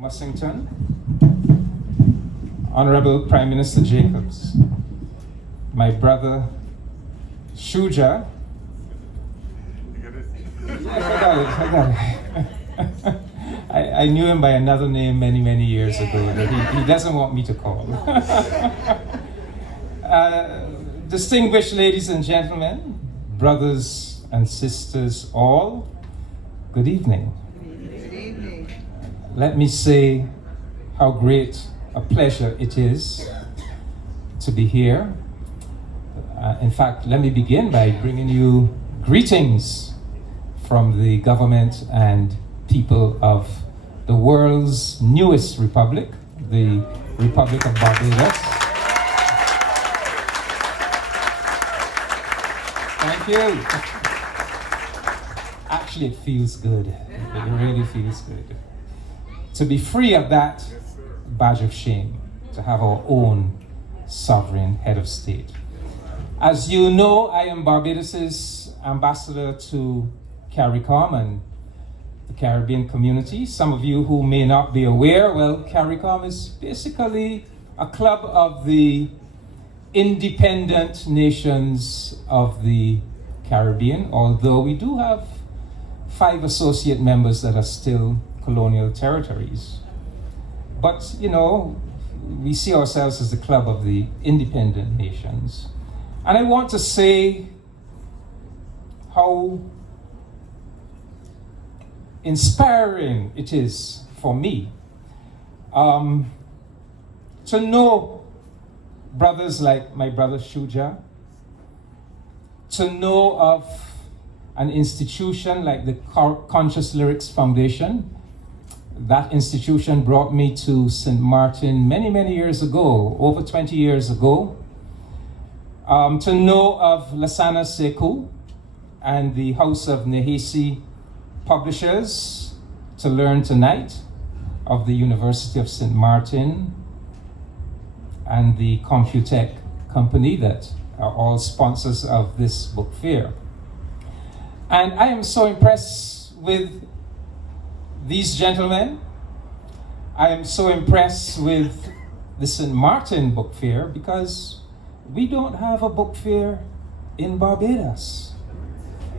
Mussington, Honorable Prime Minister Jacobs, my brother Shuja. Yes, I got it. I knew him by another name many years ago that he doesn't want me to call. Distinguished ladies and gentlemen, brothers and sisters all, good evening. Good evening. Let me say how great a pleasure it is to be here. In fact, let me begin by bringing you greetings from the government and people of the world's newest republic, the Republic of Barbados. Thank you. Actually, it feels good. It really feels good. To be free of that badge of shame, to have our own sovereign head of state. As you know, I am Barbados's ambassador to CARICOM and the Caribbean community. Some of you who may not be aware, well, CARICOM is basically a club of the independent nations of the Caribbean, although we do have 5 associate members that are still colonial territories. But, you know, we see ourselves as the club of the independent nations. And I want to say how inspiring it is for me to know brothers like my brother Shuja, to know of an institution like the Conscious Lyrics Foundation. That institution brought me to St. Martin many years ago, over 20 years ago. To know of Lasana Sekou and the House of Nehesi Publishers, to learn tonight of the University of St. Martin and the Computech company that are all sponsors of this book fair. And I am so impressed with these gentlemen. I am so impressed with the St. Martin Book Fair because we don't have a book fair in Barbados.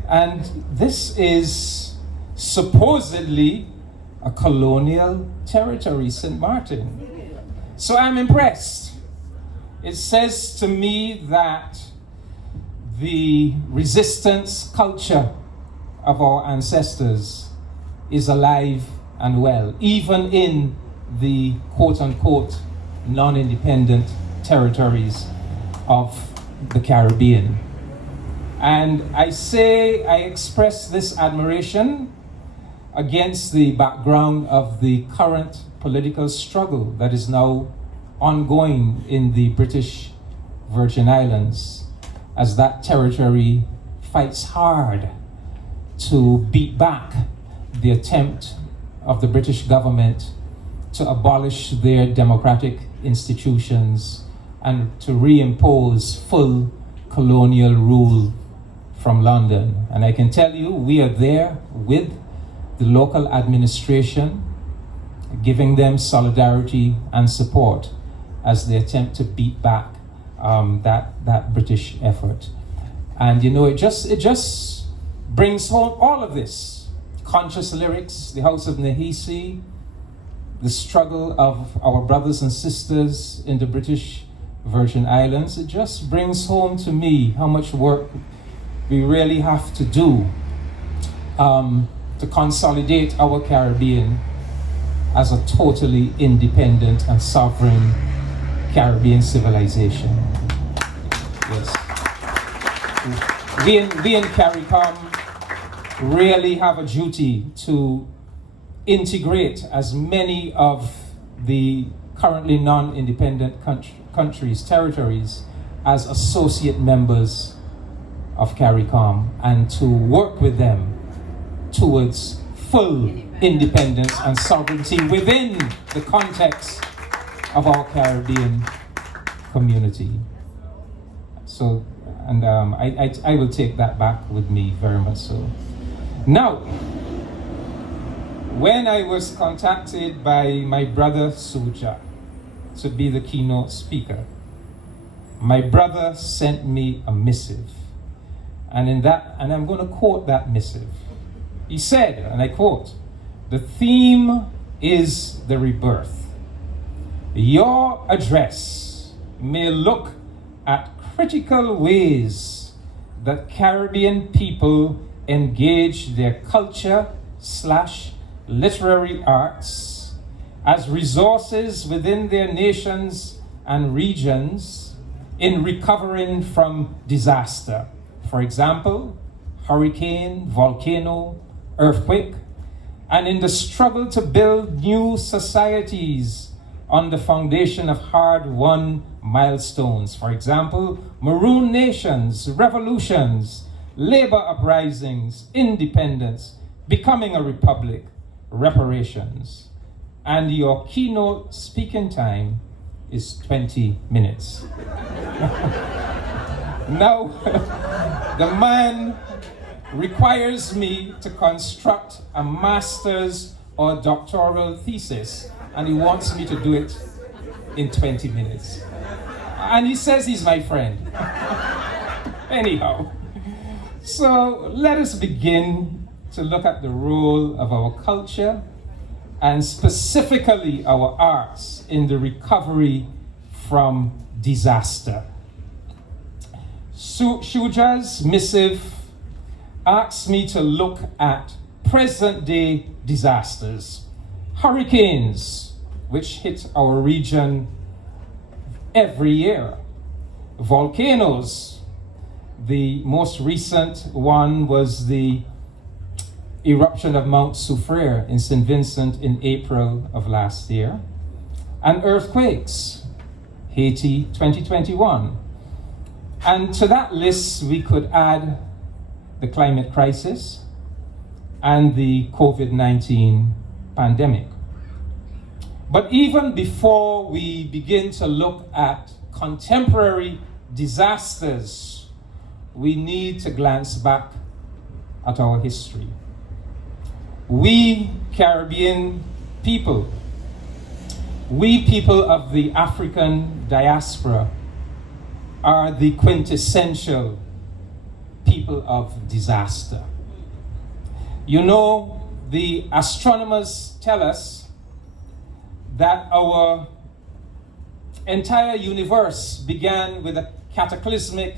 And this is supposedly a colonial territory, St. Martin. So I'm impressed. It says to me that the resistance culture of our ancestors is alive and well, even in the quote-unquote non-independent territories of the Caribbean. And I express this admiration against the background of the current political struggle that is now ongoing in the British Virgin Islands, as that territory fights hard to beat back the attempt of the British government to abolish their democratic institutions and to reimpose full colonial rule from London. And I can tell you, we are there with the local administration, giving them solidarity and support as they attempt to beat back that British effort. And you know, it just brings home all of this. Conscious Lyrics, the House of Nehesi, the struggle of our brothers and sisters in the British Virgin Islands. It just brings home to me how much work we really have to do to consolidate our Caribbean as a totally independent and sovereign Caribbean civilization. Yes. We in CARICOM really have a duty to integrate as many of the currently non-independent countries, territories, as associate members of CARICOM and to work with them towards full independence and sovereignty within the context of our Caribbean community. So, and I will take that back with me very much so. Now, When I was contacted by my brother Suja to be the keynote speaker, my brother sent me a missive. And I'm going to quote that missive. He said, and I quote, "The theme is the rebirth. Your address may look at critical ways that Caribbean people engage their culture/literary arts as resources within their nations and regions in recovering from disaster. For example, hurricane, volcano, earthquake, and in the struggle to build new societies on the foundation of hard-won milestones. For example, Maroon nations, revolutions, labor uprisings, independence, becoming a republic, reparations." And your keynote speaking time is 20 minutes. Now, the man requires me to construct a master's or doctoral thesis, and he wants me to do it in 20 minutes. And he says he's my friend. Anyhow, so let us begin to look at the role of our culture and specifically our arts in the recovery from disaster. Shuja's missive asks me to look at present-day disasters. Hurricanes, which hit our region every year. Volcanoes. The most recent one was the eruption of Mount Soufriere in St. Vincent in April of last year. And earthquakes, Haiti 2021. And to that list, we could add the climate crisis and the COVID-19 pandemic. But even before we begin to look at contemporary disasters, we need to glance back at our history. We Caribbean people, we people of the African diaspora, are the quintessential people of disaster. You know, the astronomers tell us that our entire universe began with a cataclysmic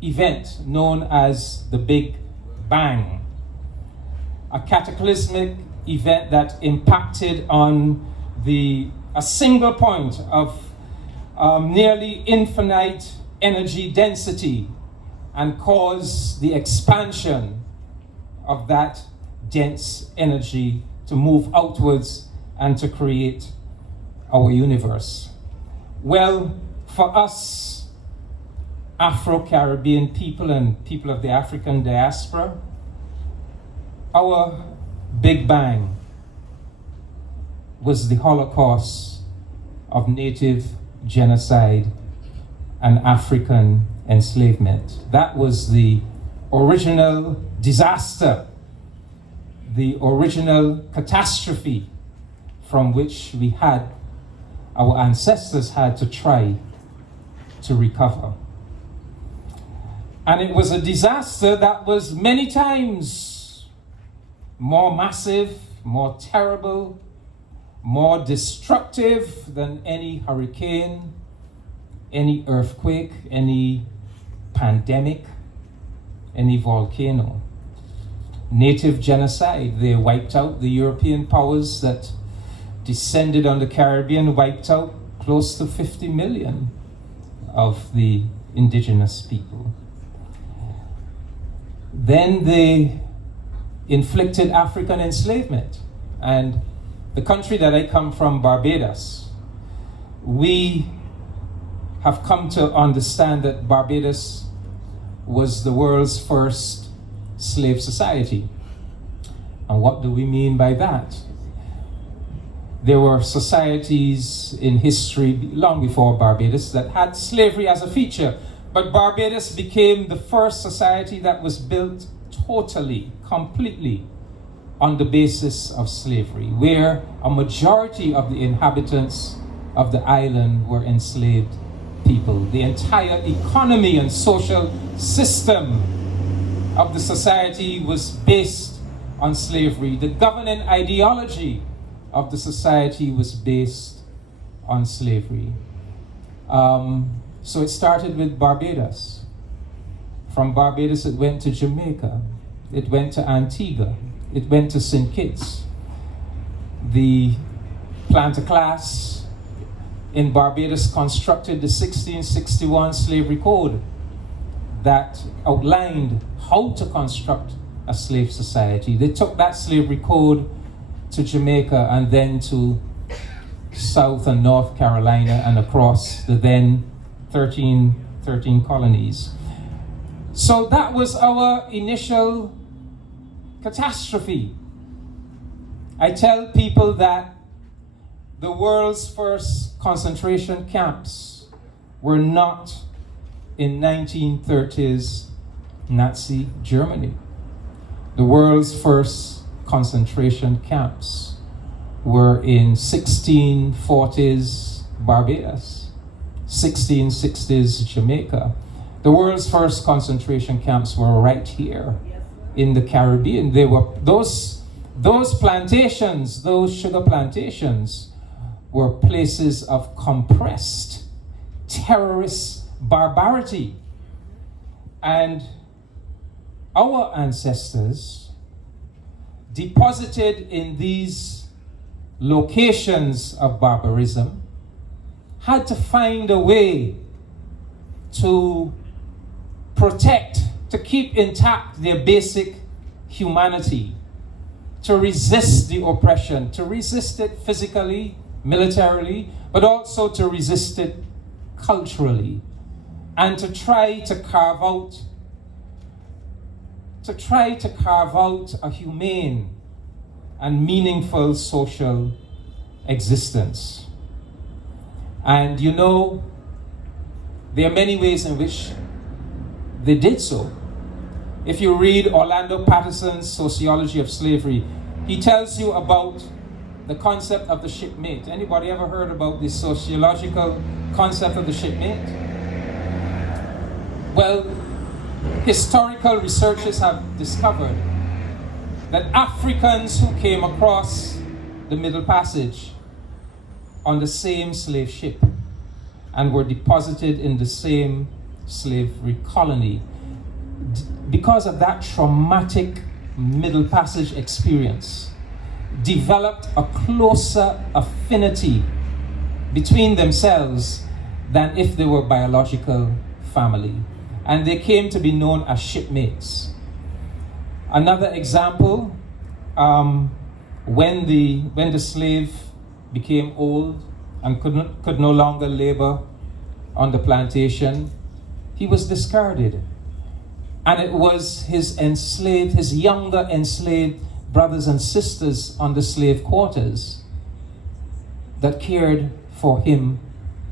event known as the Big Bang. A cataclysmic event that impacted on a single point of nearly infinite energy density and caused the expansion of that dense energy to move outwards and to create our universe. Well, for us Afro-Caribbean people and people of the African diaspora, our Big Bang was the Holocaust of native genocide and African enslavement. That was the original disaster, the original catastrophe from which our ancestors had to try to recover. And it was a disaster that was many times more massive, more terrible, more destructive than any hurricane, any earthquake, any pandemic, any volcano. Native genocide, they wiped out the European powers that descended on the Caribbean, wiped out close to 50 million of the indigenous people. Then they inflicted African enslavement. And the country that I come from, Barbados, we have come to understand that Barbados was the world's first slave society. And what do we mean by that? There were societies in history long before Barbados that had slavery as a feature, but Barbados became the first society that was built totally, completely on the basis of slavery, where a majority of the inhabitants of the island were enslaved people. The entire economy and social system of the society was based on slavery. The governing ideology of the society was based on slavery. So it started with Barbados. From Barbados, it went to Jamaica. It went to Antigua. It went to St. Kitts. The planter class in Barbados constructed the 1661 Slavery Code that outlined how to construct a slave society. They took that slavery code to Jamaica and then to South and North Carolina and across the then 13 colonies. So that was our initial catastrophe. I tell people that the world's first concentration camps were not in 1930s Nazi Germany. The world's first concentration camps were in 1640s Barbados, 1660s Jamaica. The world's first concentration camps were right here in the Caribbean. They were those plantations, those sugar plantations, were places of compressed terrorist barbarity. And our ancestors deposited in these locations of barbarism had to find a way to protect, to keep intact their basic humanity, to resist the oppression, to resist it physically, militarily, but also to resist it culturally, and to try to carve out a humane and meaningful social existence. And you know, there are many ways in which they did so. If you read Orlando Patterson's Sociology of Slavery, he tells you about the concept of the shipmate. Anybody ever heard about the sociological concept of the shipmate? Well, historical researchers have discovered that Africans who came across the Middle Passage on the same slave ship and were deposited in the same slavery colony, because of that traumatic Middle Passage experience, developed a closer affinity between themselves than if they were biological family. And they came to be known as shipmates. Another example, when the slave became old and could no longer labor on the plantation, he was discarded. And it was his younger enslaved brothers and sisters on the slave quarters that cared for him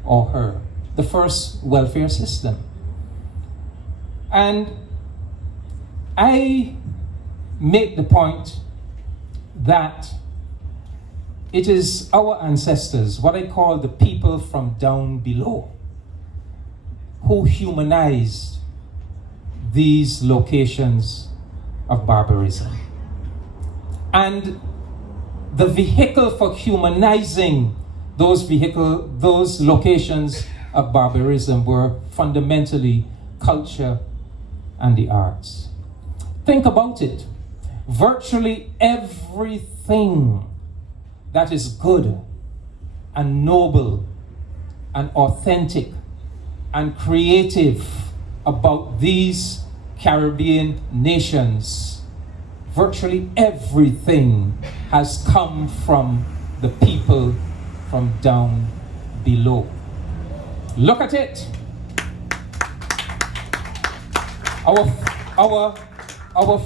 or her, the first welfare system. And I make the point that it is our ancestors, what I call the people from down below, who humanized these locations of barbarism. And the vehicle for humanizing those locations of barbarism were fundamentally culture and the arts. Think about it. Virtually everything that is good and noble and authentic and creative about these Caribbean nations, virtually everything has come from the people from down below. Look at it. Our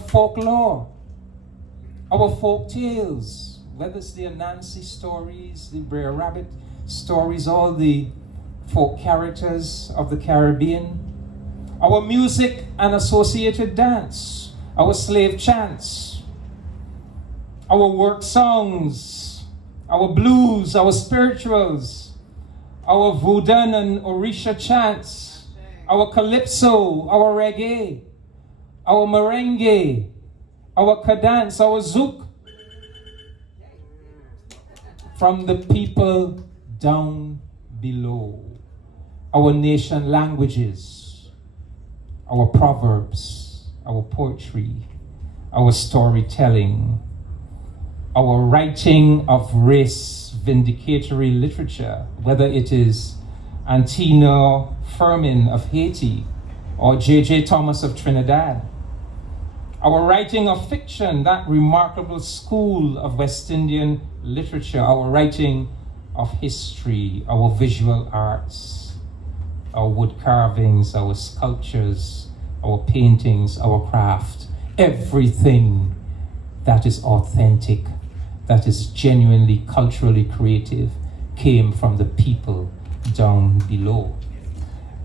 folklore, our folk tales, whether it's the Anansi stories, the Brer Rabbit stories, all the folk characters of the Caribbean, our music and associated dance, our slave chants, our work songs, our blues, our spirituals, our Vodun and Orisha chants, our calypso, our reggae, our merengue, our cadence, our zouk, from the people down below, our nation languages, our proverbs, our poetry, our storytelling, our writing of race vindicatory literature, whether it is Antina Fermin of Haiti or J.J. Thomas of Trinidad, our writing of fiction, that remarkable school of West Indian literature, our writing of history, our visual arts, our wood carvings, our sculptures, our paintings, our craft, everything that is authentic, that is genuinely culturally creative, came from the people down below.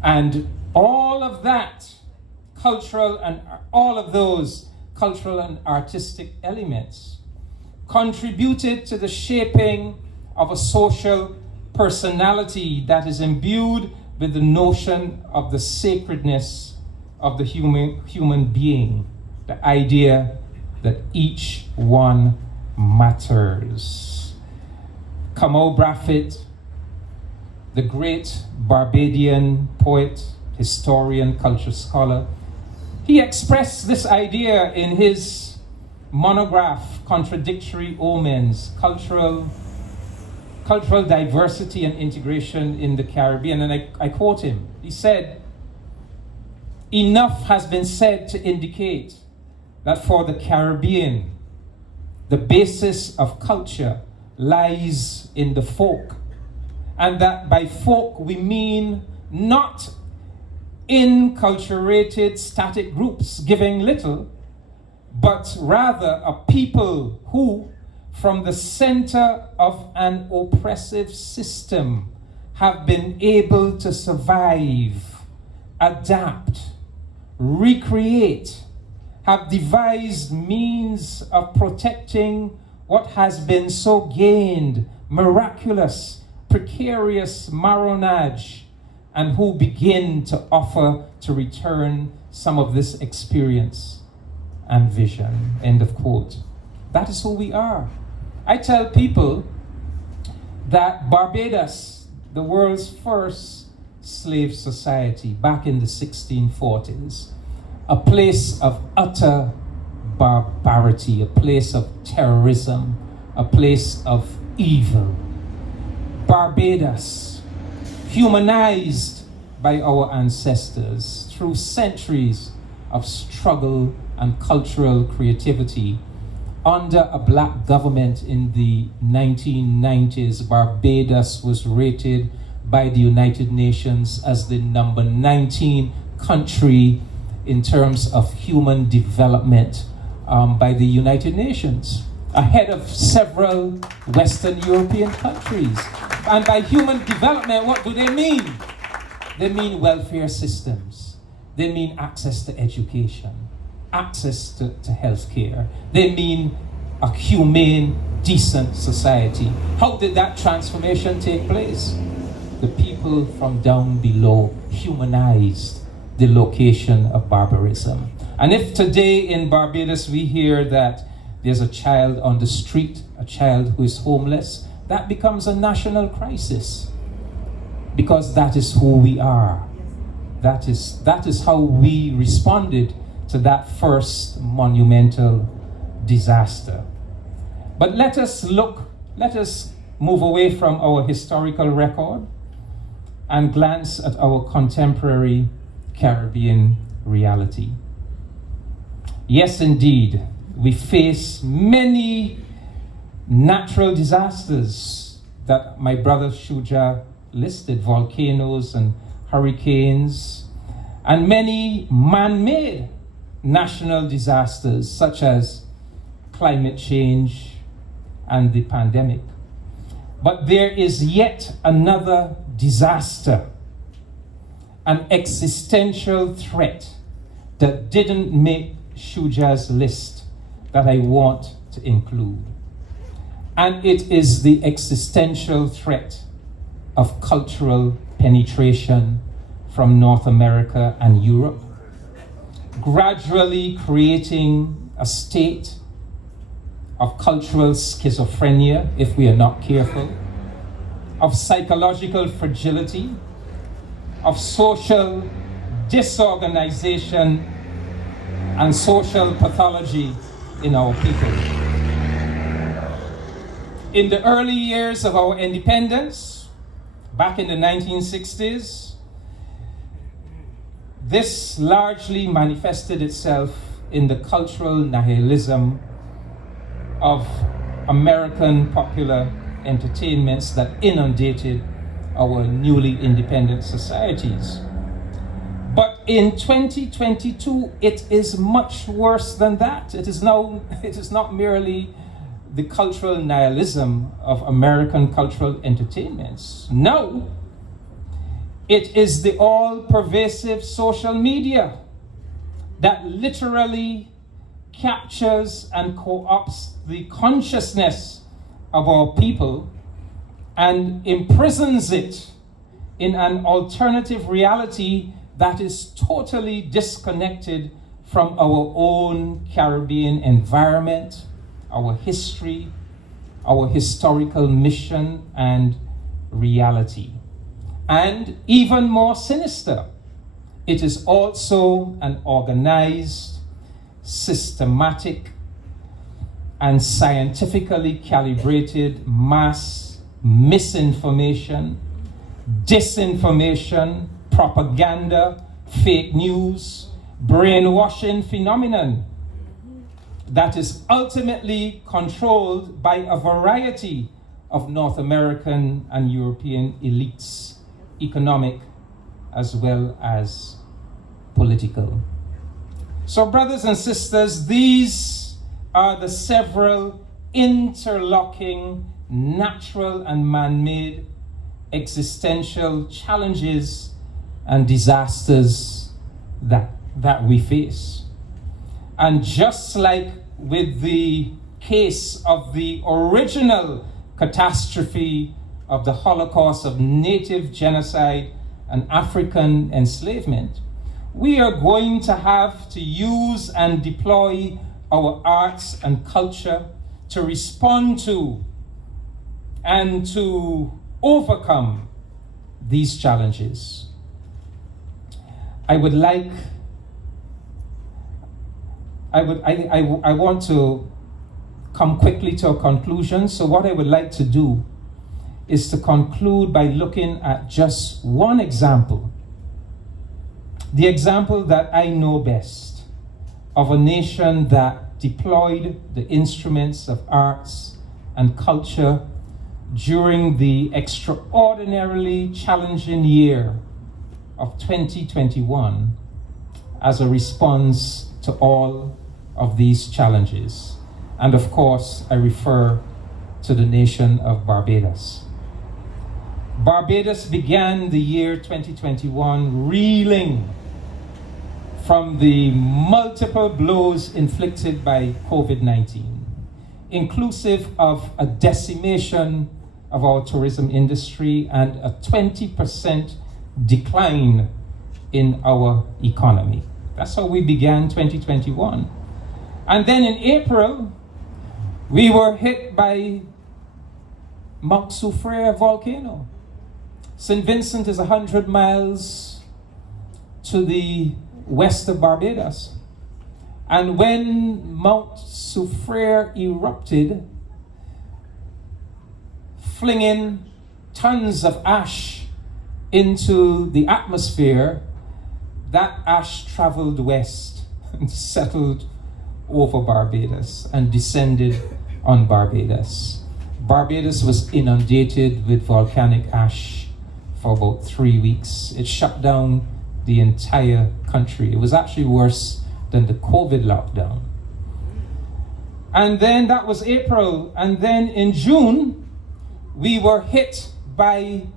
And all of that cultural and all of those cultural and artistic elements contributed to the shaping of a social personality that is imbued with the notion of the sacredness of the human being, the idea that each one matters. Kamau Brafitt, the great Barbadian poet, historian, culture scholar, he expressed this idea in his monograph, Contradictory Omens, Cultural Diversity and Integration in the Caribbean, and I quote him. He said, "Enough has been said to indicate that for the Caribbean, the basis of culture lies in the folk, and that by folk we mean not inculturated static groups giving little, but rather a people who, from the center of an oppressive system, have been able to survive, adapt, recreate, have devised means of protecting what has been so gained, miraculous, precarious marronage, and who begin to offer to return some of this experience and vision." End of quote. That is who we are. I tell people that Barbados, the world's first slave society back in the 1640s, a place of utter barbarity, a place of terrorism, a place of evil. Barbados, humanized by our ancestors through centuries of struggle and cultural creativity. Under a black government in the 1990s, Barbados was rated by the United Nations as the number 19 country in terms of human development by the United Nations, ahead of several Western European countries. And by human development, what do they mean? They mean welfare systems. They mean access to education, access to healthcare. They mean a humane, decent society. How did that transformation take place? The people from down below humanized the location of barbarism. And if today in Barbados we hear that there's a child on the street, a child who is homeless, that becomes a national crisis, because that is who we are. That is how we responded to that first monumental disaster. But let us move away from our historical record and glance at our contemporary Caribbean reality. Yes, indeed, we face many natural disasters that my brother Shuja listed, volcanoes and hurricanes, and many man-made national disasters such as climate change and the pandemic. But there is yet another disaster, an existential threat that didn't make Shuja's list that I want to include. And it is the existential threat of cultural penetration from North America and Europe, gradually creating a state of cultural schizophrenia, if we are not careful, of psychological fragility, of social disorganization and social pathology in our people. In the early years of our independence, back in the 1960s, this largely manifested itself in the cultural nihilism of American popular entertainments that inundated our newly independent societies. But in 2022, it is much worse than that. It is not merely the cultural nihilism of American cultural entertainments. No, it is the all-pervasive social media that literally captures and co-opts the consciousness of our people and imprisons it in an alternative reality that is totally disconnected from our own Caribbean environment, our history, our historical mission and reality. And even more sinister, it is also an organized, systematic, and scientifically calibrated mass misinformation, disinformation, propaganda, fake news, brainwashing phenomenon that is ultimately controlled by a variety of North American and European elites, economic as well as political. So, brothers and sisters, these are the several interlocking natural and man-made existential challenges and disasters that we face. And just like with the case of the original catastrophe of the Holocaust of native genocide and African enslavement, we are going to have to use and deploy our arts and culture to respond to and to overcome these challenges. I want to come quickly to a conclusion. So what I would like to do is to conclude by looking at just one example, the example that I know best of a nation that deployed the instruments of arts and culture during the extraordinarily challenging year of 2021 as a response to all of these challenges. And of course, I refer to the nation of Barbados. Barbados began the year 2021 reeling from the multiple blows inflicted by COVID-19, inclusive of a decimation of our tourism industry and a 20% decline in our economy. That's how we began 2021. And then in April, we were hit by Mount Soufriere volcano. St. Vincent is 100 miles to the west of Barbados. And when Mount Soufriere erupted, flinging tons of ash into the atmosphere, that ash traveled west and settled over Barbados and descended on Barbados. Barbados was inundated with volcanic ash for about 3 weeks. It shut down the entire country. It was actually worse than the COVID lockdown. And then that was April. And then in June, we were hit by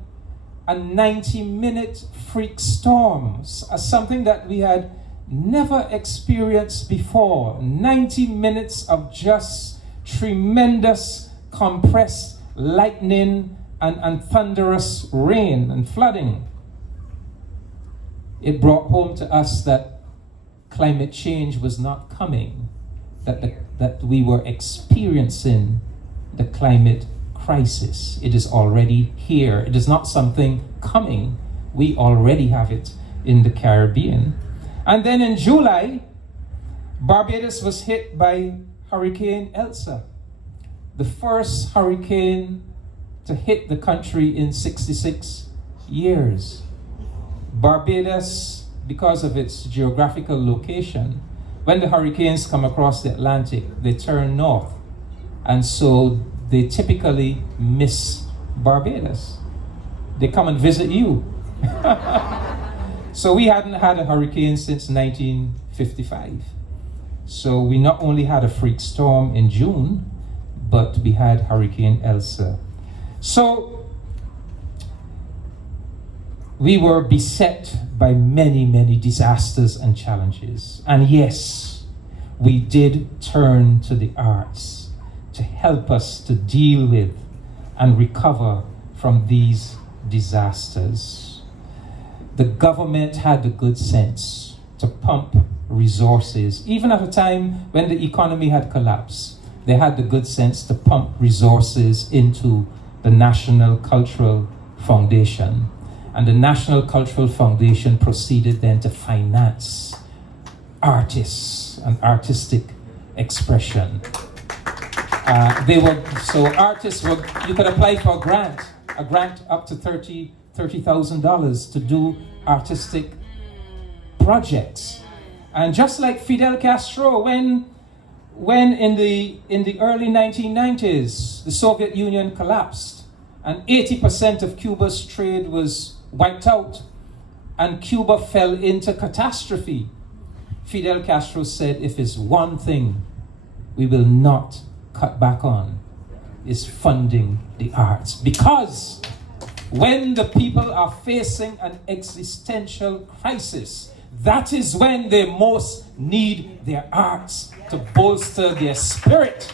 a 90-minute freak storm, something that we had never experienced before. 90 minutes of just tremendous compressed lightning and thunderous rain and flooding. It brought home to us that climate change was not coming, that we were experiencing the climate crisis. It is already here. It is not something coming. We already have it in the Caribbean. And then in July, Barbados was hit by Hurricane Elsa, the first hurricane to hit the country in 66 years. Barbados, because of its geographical location, when the hurricanes come across the Atlantic, they turn north. And so they typically miss Barbados. They come and visit you. So we hadn't had a hurricane since 1955. So we not only had a freak storm in June, but we had Hurricane Elsa. So we were beset by many, many disasters and challenges. And yes, we did turn to the arts to help us to deal with and recover from these disasters. The government had the good sense to pump resources. Even at a time when the economy had collapsed, they had the good sense to pump resources into the National Cultural Foundation. And the National Cultural Foundation proceeded then to finance artists and artistic expression. Artists were, you could apply for a grant up to $30,000 to do artistic projects. And just like Fidel Castro, when in the early 1990s, the Soviet Union collapsed and 80% of Cuba's trade was wiped out and Cuba fell into catastrophe, Fidel Castro said, if it's one thing we will not cut back on, is funding the arts. Because when the people are facing an existential crisis, that is when they most need their arts to bolster their spirit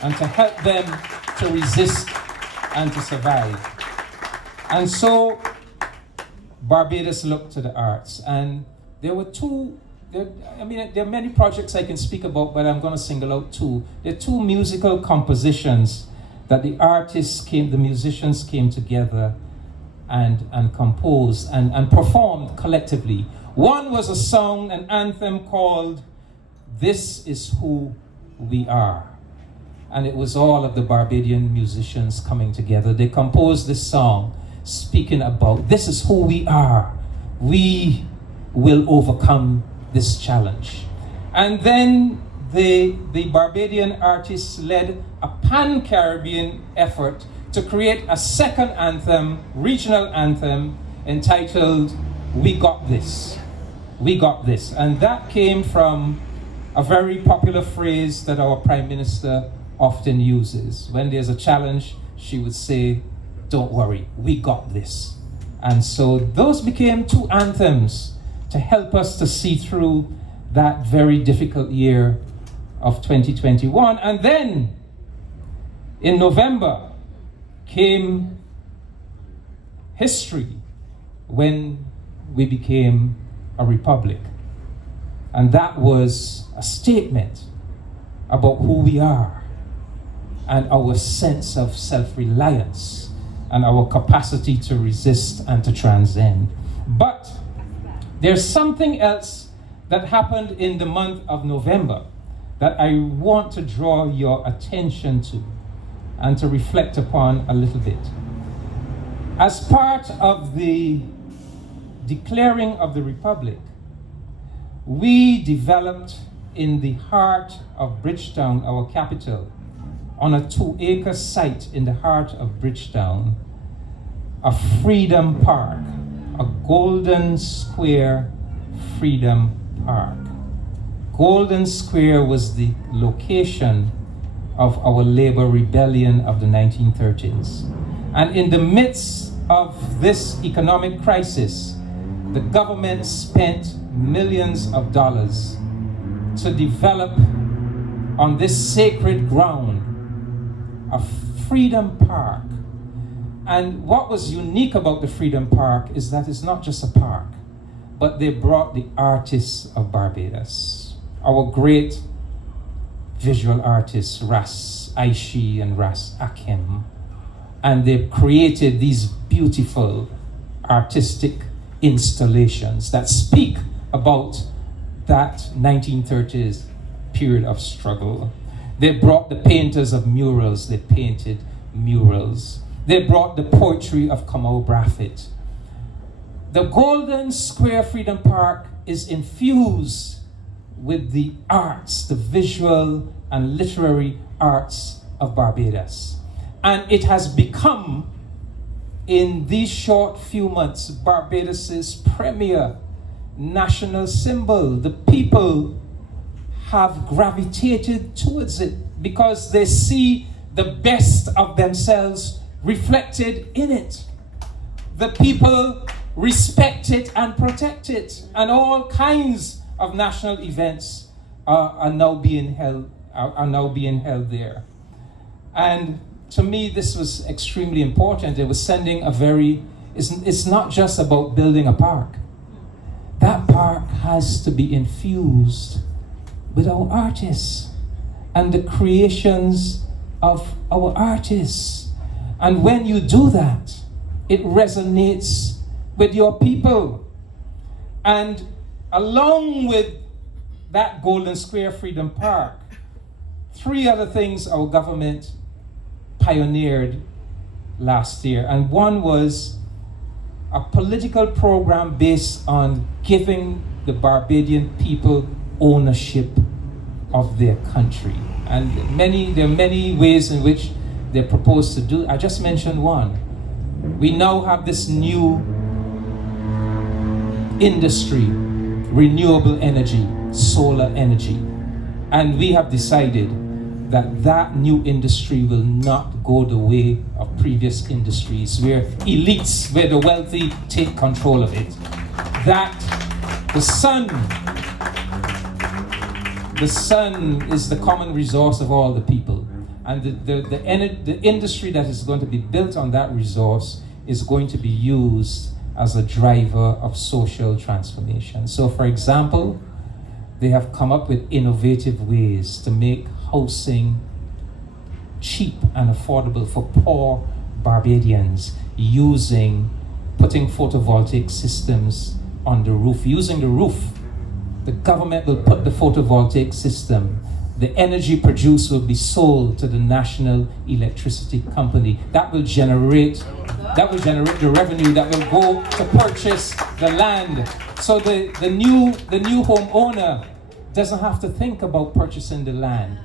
and to help them to resist and to survive. And so Barbados looked to the arts, and there were there are many projects I can speak about, but I'm going to single out two. There are two musical compositions that the musicians came together and composed and performed collectively. One was a song, an anthem called This Is Who We Are. And it was all of the Barbadian musicians coming together. They composed this song speaking about this is who we are. We will overcome this challenge. And then the Barbadian artists led a pan-Caribbean effort to create a second anthem, regional anthem, entitled We Got This. We Got This. And that came from a very popular phrase that our Prime Minister often uses. When there's a challenge, she would say, don't worry, we got this. And so those became two anthems to help us to see through that very difficult year of 2021. And then in November came history, when we became a republic. And that was a statement about who we are and our sense of self-reliance and our capacity to resist and to transcend. But there's something else that happened in the month of November that I want to draw your attention to and to reflect upon a little bit. As part of the declaring of the Republic, we developed in the heart of Bridgetown, our capital, on a 2-acre site in the heart of Bridgetown, a freedom park, a Golden Square Freedom Park. Golden Square was the location of our labor rebellion of the 1930s. And in the midst of this economic crisis, the government spent millions of dollars to develop on this sacred ground a Freedom Park. And what was unique about the Freedom Park is that it's not just a park, but they brought the artists of Barbados. Our great visual artists, Ras Aishi and Ras Akim. And they created these beautiful artistic installations that speak about that 1930s period of struggle. They brought the painters of murals, they painted murals. They brought the poetry of Kamau Braffett. The Golden Square Freedom Park is infused with the arts, the visual and literary arts of Barbados. And it has become, in these short few months, Barbados's premier national symbol. The people have gravitated towards it because they see the best of themselves reflected in it. The people respect it and protect it, and all kinds of national events are now being held there. And to me, this was extremely important. It was sending a very, it's not just about building a park. That park has to be infused with our artists and the creations of our artists. And when you do that, it resonates with your people. And along with that Golden Square Freedom Park, 3 other things our government pioneered last year. And one was a political program based on giving the Barbadian people ownership of their country. And there are many ways in which they propose to do. I just mentioned one. We now have this new industry, renewable energy, solar energy. And we have decided that that new industry will not go the way of previous industries where elites, where the wealthy take control of it. That the sun is the common resource of all the people. And the industry that is going to be built on that resource is going to be used as a driver of social transformation. So for example, they have come up with innovative ways to make housing cheap and affordable for poor Barbadians, putting photovoltaic systems on the roof. Using the roof, the government will put the photovoltaic system. The energy produced will be sold to the National Electricity Company. That will generate the revenue that will go to purchase the land. So the new homeowner doesn't have to think about purchasing the land.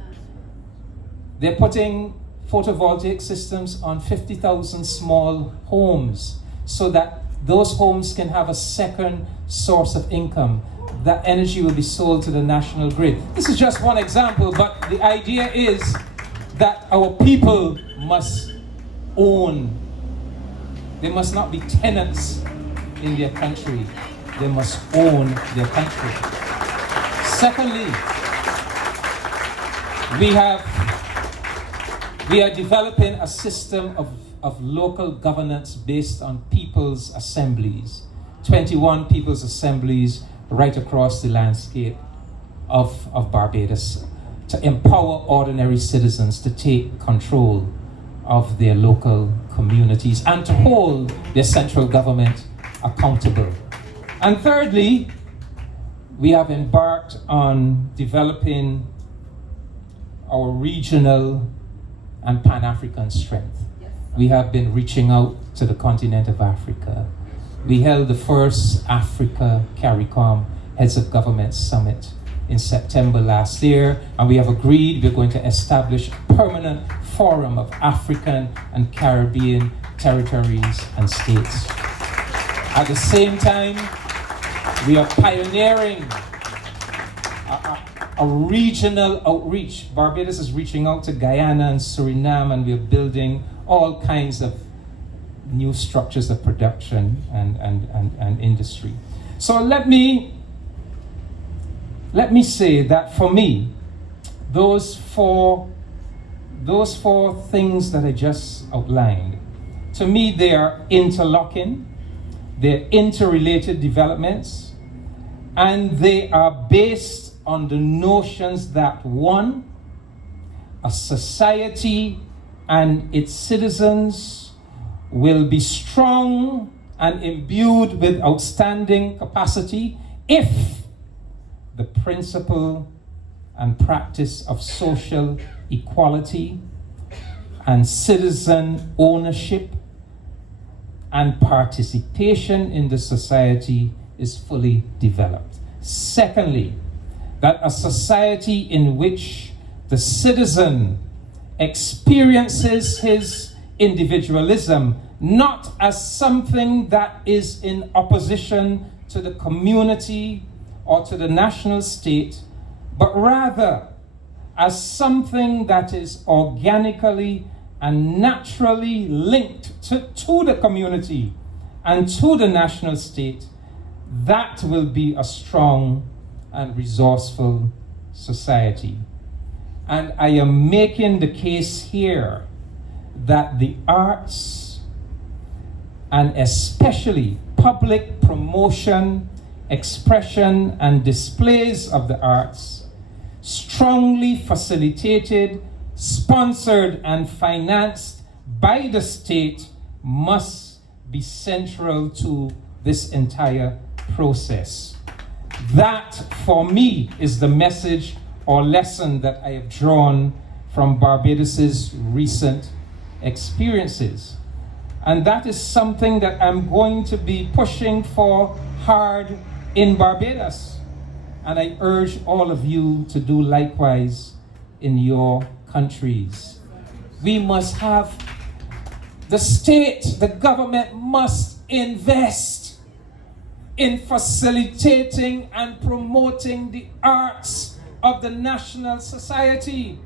They're putting photovoltaic systems on 50,000 small homes so that those homes can have a second source of income. That energy will be sold to the national grid. This is just one example, but the idea is that our people must own. They must not be tenants in their country. They must own their country. Secondly, we are developing a system of local governance based on people's assemblies. 21 people's assemblies right across the landscape of Barbados to empower ordinary citizens to take control of their local communities and to hold their central government accountable. And thirdly, we have embarked on developing our regional and Pan-African strength. We have been reaching out to the continent of Africa. We held the first Africa CARICOM Heads of Government Summit in September last year, and we have agreed we're going to establish a permanent forum of African and Caribbean territories and states. At the same time, we are pioneering a regional outreach. Barbados is reaching out to Guyana and Suriname, and we're building all kinds of new structures of production and industry. So let me say that for me, those 4 those four things that I just outlined, to me, they are interlocking, they're interrelated developments, and they are based on the notions that one, a society and its citizens will be strong and imbued with outstanding capacity if the principle and practice of social equality and citizen ownership and participation in the society is fully developed. Secondly, that a society in which the citizen experiences his individualism not as something that is in opposition to the community or to the national state, but rather as something that is organically and naturally linked to the community and to the national state, that will be a strong and resourceful society. And I am making the case here that the arts, and especially public promotion, expression, and displays of the arts, strongly facilitated, sponsored, and financed by the state, must be central to this entire process. That, for me, is the message or lesson that I have drawn from Barbados's recent experiences. And that is something that I'm going to be pushing for hard in Barbados. And I urge all of you to do likewise in your countries. We must have the state, the government must invest in facilitating and promoting the arts of the national society.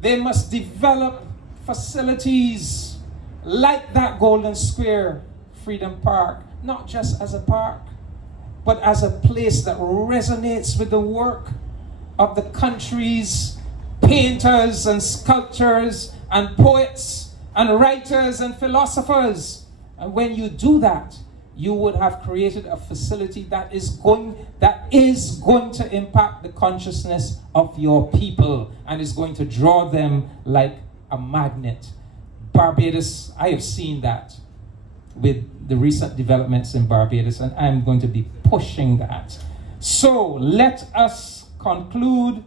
They must develop facilities like that Golden Square, Freedom Park, not just as a park, but as a place that resonates with the work of the country's painters and sculptors and poets and writers and philosophers. And when you do that, you would have created a facility that is going to impact the consciousness of your people and is going to draw them like a magnet. Barbados, I have seen that with the recent developments in Barbados, and I'm going to be pushing that. So let us conclude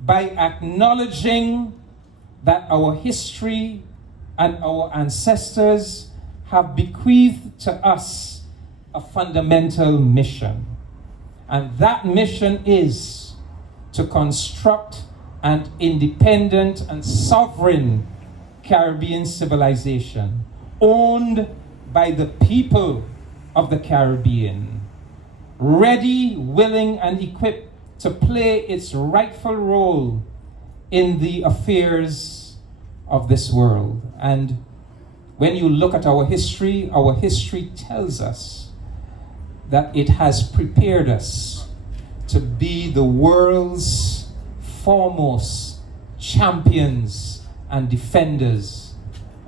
by acknowledging that our history and our ancestors have bequeathed to us a fundamental mission. And that mission is to construct an independent and sovereign Caribbean civilization owned by the people of the Caribbean, ready, willing, and equipped to play its rightful role in the affairs of this world. And when you look at our history tells us that it has prepared us to be the world's foremost champions and defenders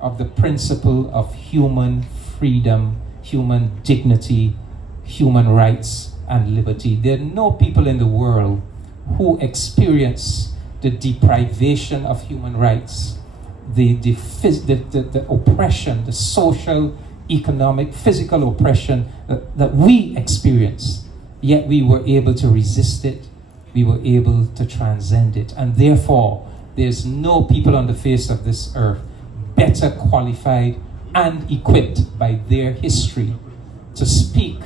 of the principle of human freedom, human dignity, human rights, and liberty. There are no people in the world who experience the deprivation of human rights, the oppression, the social, economic, physical oppression that we experience, yet we were able to resist it, we were able to transcend it. And therefore, there's no people on the face of this earth better qualified and equipped by their history to speak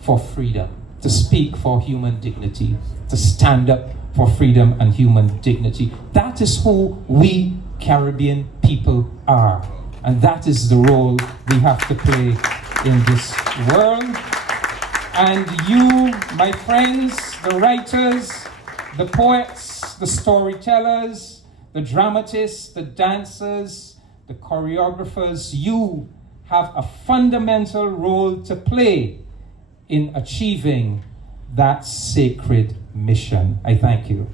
for freedom, to speak for human dignity, to stand up for freedom and human dignity. That is who we Caribbean people are. And that is the role we have to play in this world. And you, my friends, the writers, the poets, the storytellers, the dramatists, the dancers, the choreographers, you have a fundamental role to play in achieving that sacred mission. I thank you.